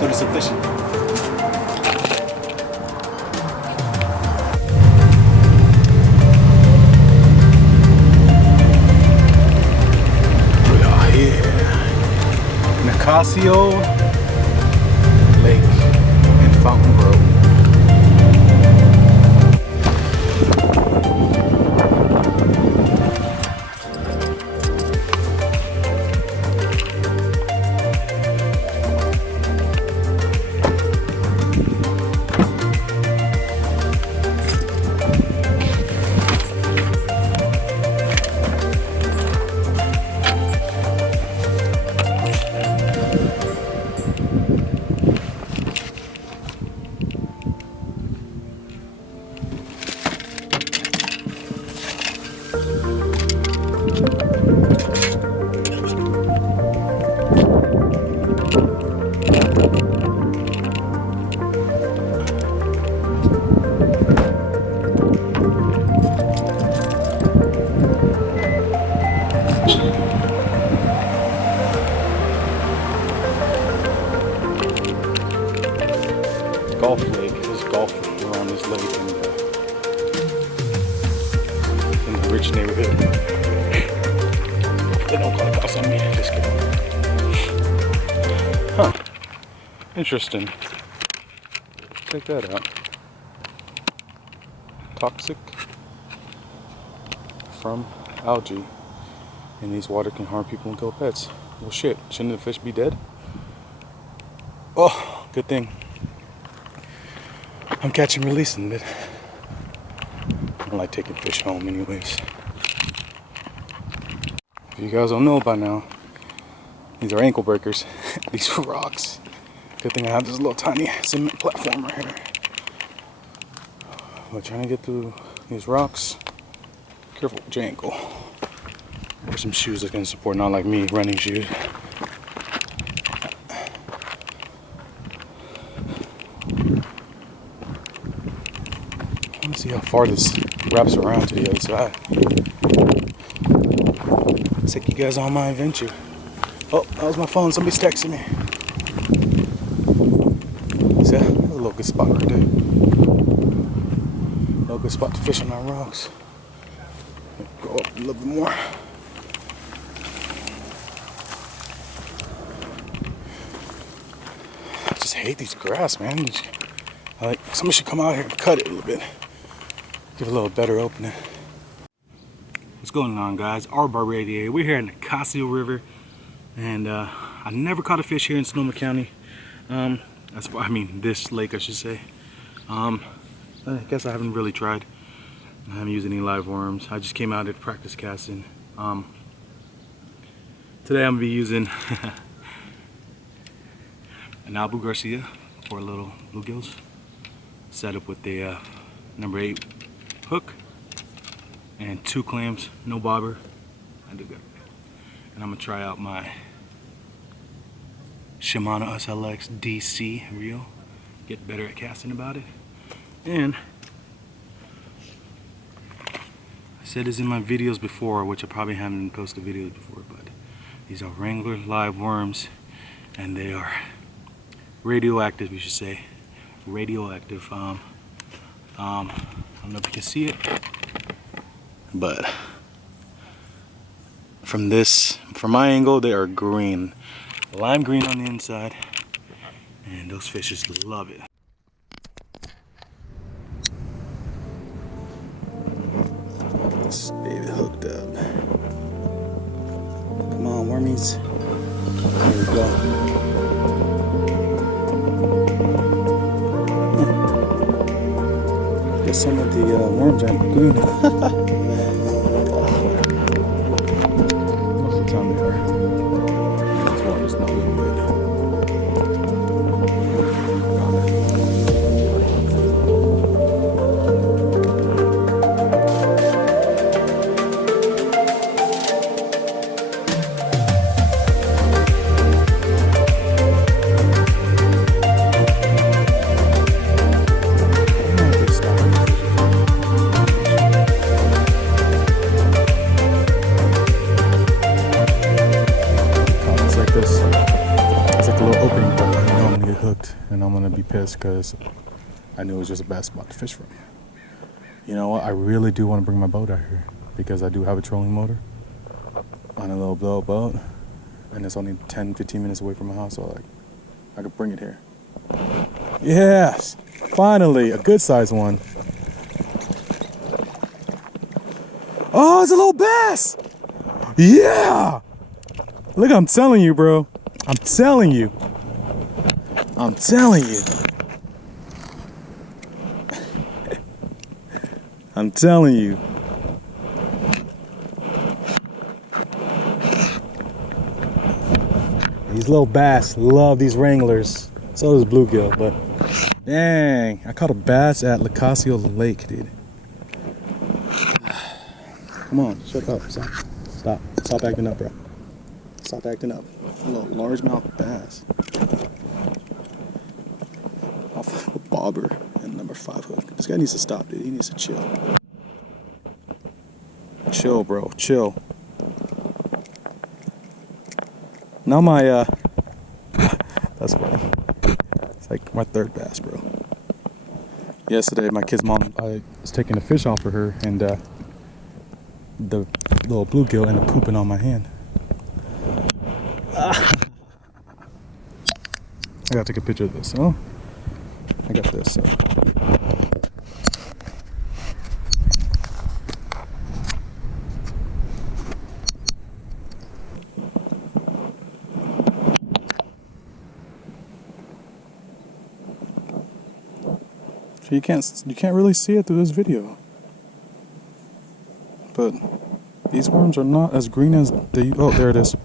go do some fishing. We are here. Nicasio Lake in Fountain Grove. Golf lake. There's golf around this lake in the rich neighborhood. They don't call it house on me. Just kidding. Huh. Interesting. Check that out. Toxic from algae. And these water can harm people and kill pets. Well shit, shouldn't the fish be dead? Oh, good thing. I'm catch and releasing it. I don't like taking fish home anyways. If you guys don't know by now, these are ankle breakers. These are rocks. Good thing I have this little tiny cement platform right here. But trying to get through these rocks, careful with your ankle. Wear some shoes that can support, not like me, running shoes. Let's see how far this wraps around to the other side. Let's take you guys on my adventure. Oh, that was my phone. Somebody's texting me. See that? That's a little good spot right there. A little good spot to fish on our rocks. Go up a little bit more. I just hate these grass, man. Like, somebody should come out here and cut it a little bit. Give it a little better opening. What's going on, guys? R-Bar Radiator. We're here in the Nicasio River, and I never caught a fish here in Sonoma County. This lake, I should say. I guess I haven't really tried. I haven't used any live worms. I just came out at practice casting. Today I'm gonna be using an Abu Garcia for a little bluegills. Set up with the number 8 hook and 2 clams, no bobber. I do good. And I'm gonna try out my Shimano SLX DC reel. Get better at casting about it. And I said this in my videos before, which I probably haven't posted videos before, but these are Wrangler live worms, and they are radioactive, you should say. Radioactive. I don't know if you can see it, but from my angle, they are green, lime green on the inside, and those fishes love it. This baby hooked up. Come on, wormies. There we go. Some of the worms aren't green. Most of the time they are. This water is not looking good. hooked, and I'm gonna be pissed because I knew it was just a bad spot to fish from. You know what? I really do want to bring my boat out here because I do have a trolling motor on a little blow boat, and it's only 10-15 minutes away from my house, so like I could bring it here. Yes, finally a good sized one. Oh, it's a little bass. Yeah, look, I'm telling you, bro. I'm telling you. I'm telling you. I'm telling you. These little bass love these wranglers. So does bluegill, but dang, I caught a bass at Lacasio Lake, dude. Come on, shut up. Stop acting up, bro. Stop acting up. A little largemouth bass. Off a bobber and number 5 hook. This guy needs to stop, dude. He needs to chill. Chill, bro. Chill. Now my that's funny. It's like my 3rd bass, bro. Yesterday, my kid's mom, I was taking the fish off of her, and the little bluegill ended up pooping on my hand. I gotta take a picture of this, huh? I got this. So you can't really see it through this video, but these worms are not as green as they. Oh, there it is. I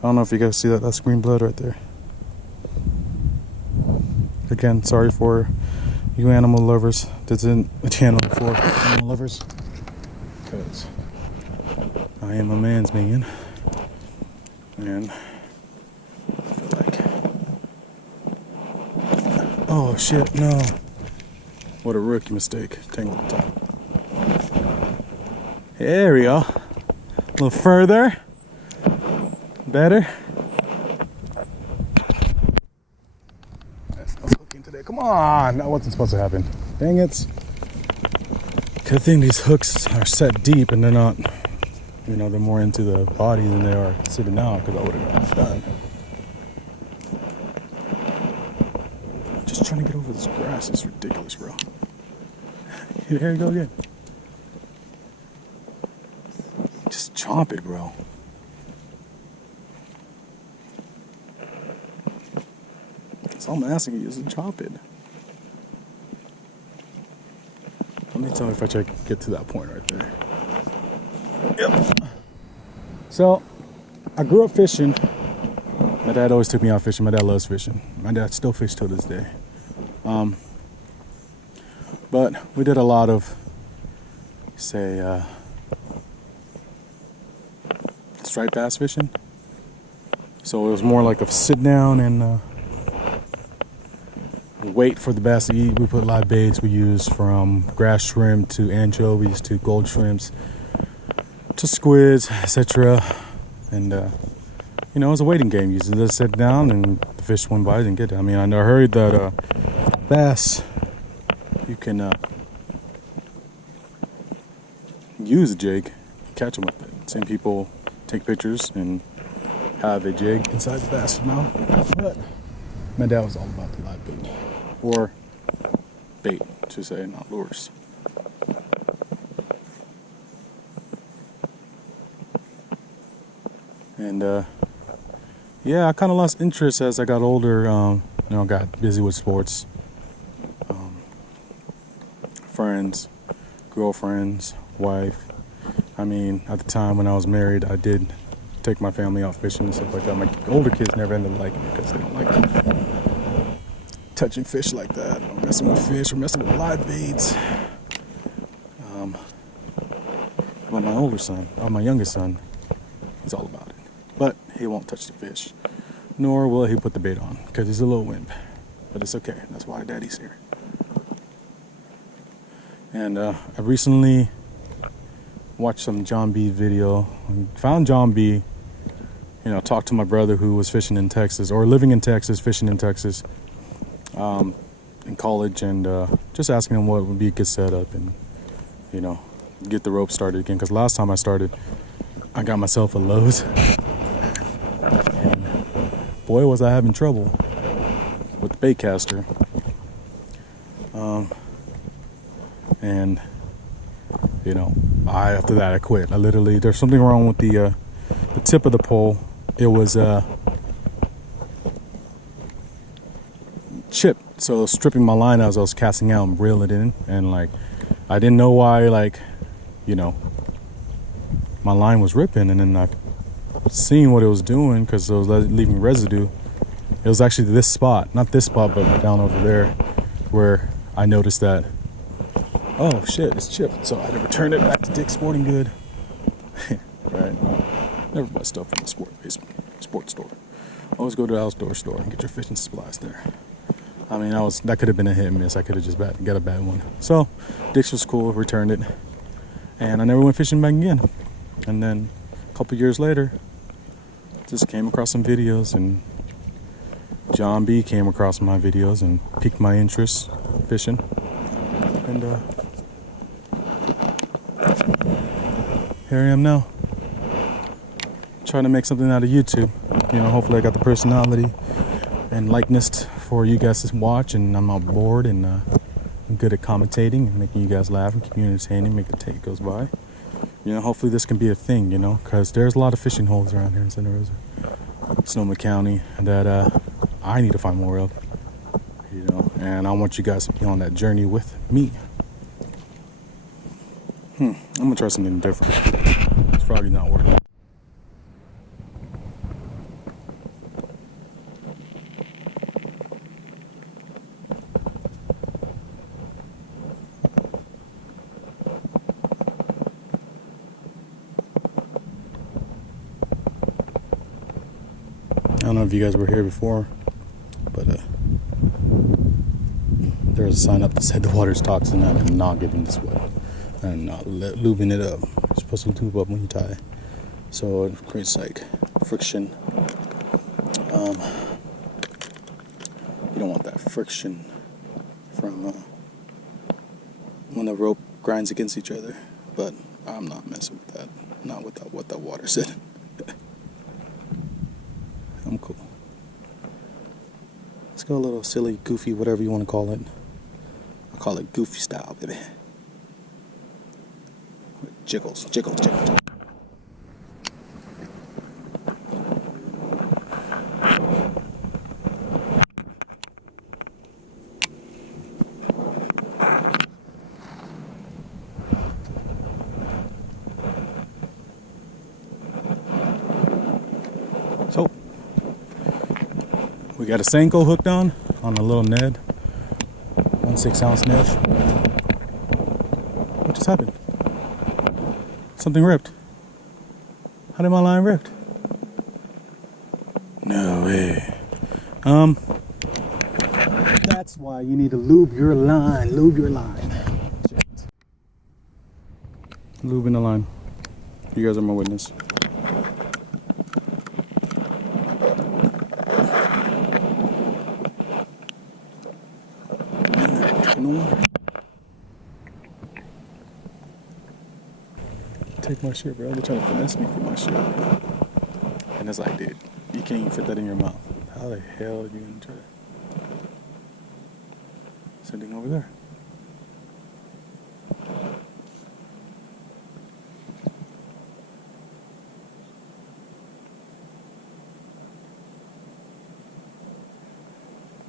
don't know if you guys see that. That's green blood right there. Again, sorry for you animal lovers. This isn't a channel for animal lovers, because I am a man's man, and I feel like, oh shit, no. What a rookie mistake. Tangle on top. There we go. A little further. Better. That's no hooking today. Come on. That wasn't supposed to happen. Dang it. Good thing these hooks are set deep and they're not, you know, they're more into the body than they are sitting out, because I would have got done. Just trying to get over this grass. It's ridiculous, bro. Here you go again. Just chomp it, bro. That's all I'm asking you, is to chomp it. Let me tell you if I try to get to that point right there. Yep. So, I grew up fishing. My dad always took me out fishing. My dad loves fishing. My dad still fishes till this day. But we did a lot of, say, striped bass fishing. So it was more like a sit down and wait for the bass to eat. We put live baits. We used from grass shrimp to anchovies to gold shrimps to squids, etc. And you know, it was a waiting game. You just sit down and the fish swim by and get it. I mean, I heard that bass, you can use a jig, catch them with it. Same people take pictures and have a jig inside the bass mouth. But my dad was all about the live bait, or bait to say, not lures. And yeah, I kind of lost interest as I got older. You know, got busy with sports, friends, girlfriends, wife. I mean, at the time when I was married, I did take my family out fishing and stuff like that. My older kids never ended up liking it because they don't like touching fish like that, or messing with fish, or messing with live baits. But my older son, or my youngest son, he's all about it. But he won't touch the fish, nor will he put the bait on, because he's a little wimp. But it's okay. That's why Daddy's here. And I recently watched some John B video. Found John B. You know, talked to my brother who was fishing in Texas, or living in Texas, fishing in Texas. in college, and just asking him what would be a good setup, and you know, get the rope started again. Because last time I started, I got myself a Lowe's, and boy was I having trouble with the bait caster. And you know, after that I quit. I literally, there's something wrong with the tip of the pole. It was chipped, so it was stripping my line as I was casting out and reeling it in, and like I didn't know why, like, you know, my line was ripping, and then I seen what it was doing because it was leaving residue. It was actually this spot, not this spot, but down over there, where I noticed that, oh shit, it's chipped. So I had to return it back to Dick's Sporting Good. Right? Never buy stuff from the sports store. Always go to the outdoor store and get your fishing supplies there. I mean, that could have been a hit and miss. I could have just got a bad one. So Dick's was cool, returned it, and I never went fishing back again. And then a couple years later, just came across some videos, and John B came across my videos and piqued my interest fishing. And here I am now, trying to make something out of YouTube. You know, hopefully I got the personality and likeness for you guys to watch, and I'm not bored, and I'm good at commentating and making you guys laugh and keeping you entertaining, make the tape goes by. You know, hopefully this can be a thing, you know, because there's a lot of fishing holes around here in Santa Rosa, Sonoma County, that I need to find more of, you know, and I want you guys to be on that journey with me. I'm gonna try something different. This froggy's not working. I don't know if you guys were here before, but there was a sign up that said the water's toxic and I'm not getting this wet and not lubing it up. You're supposed to lube up when you tie, so it creates like friction. You don't want that friction from when the rope grinds against each other, but I'm not messing with that, not with what that water said. I'm cool. Let's go a little silly, goofy, whatever you want to call it. I'll call it goofy style, baby. Jiggles, jiggles, jiggles. So, we got a Senko hooked on a little Ned, 1/6 ounce Ned. What just happened? Something ripped. How did my line rip? No way. That's why you need to lube your line. Lube your line. Shit. Lubing the line. You guys are my witness. Take my shit, bro. They're trying to finesse me for my shit. And it's like, dude, you can't even fit that in your mouth. How the hell are you gonna try to? Sitting over there.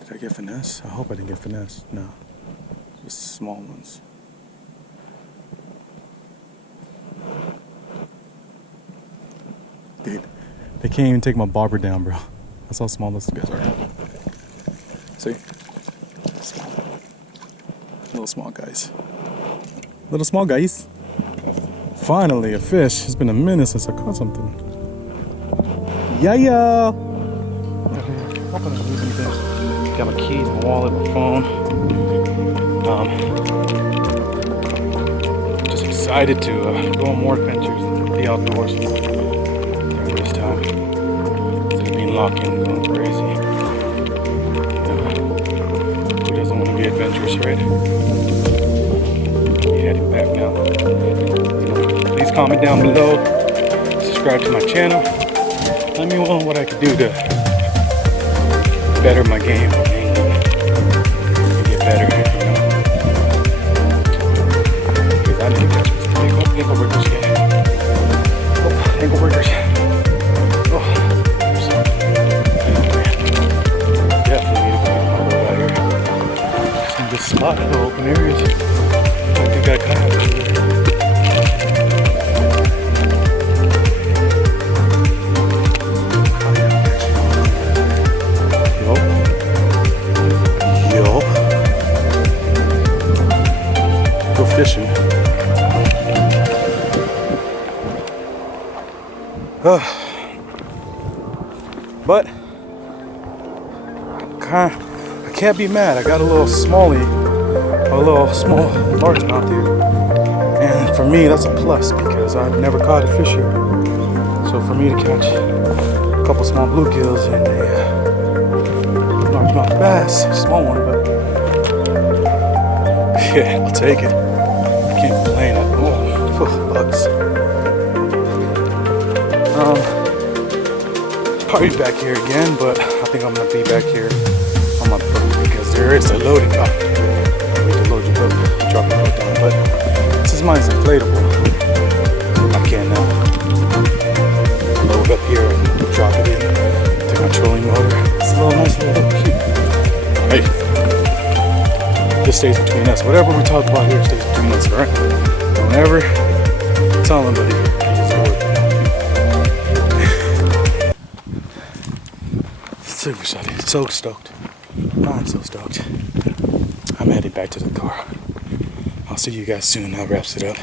Did I get finesse? I hope I didn't get finesse. No. Just small ones. Dude, they can't even take my bobber down, bro. That's how small those guys are. See? Small. Little small guys. Little small guys. Finally, a fish. It's been a minute since I caught something. Yeah. Got my keys, my wallet, my phone. Just excited to go on more adventures and be outdoors during this time. Instead of being locked in and going crazy. it. Be heading back now. Please comment down below. Subscribe to my channel. Let me know what I can do to better my game of angling. Get better, you know. Because I need to catch some ankle breakers again. Oh, ankle breakers. Oh, definitely need to get my boat out here. Some good spot, no open areas. I think I kind of. Fishing. But I can't be mad. I got a little small largemouth here, and for me that's a plus because I've never caught a fish here. So for me to catch a couple small bluegills and a largemouth bass, small one, but yeah, I'll take it. Can't complain. Oh, bugs. Probably back here again, but I think I'm gonna be back here on my boat because there is a loading dock. You need to load your boat, drop your boat down. But since mine's inflatable, I can load up here and drop it in to my trolling motor. It's a nice little cute. Hey. This stays between us. Whatever we talk about here stays between us, alright? Don't ever tell anybody. Super excited. So stoked. I'm so stoked. I'm headed back to the car. I'll see you guys soon. That wraps it up.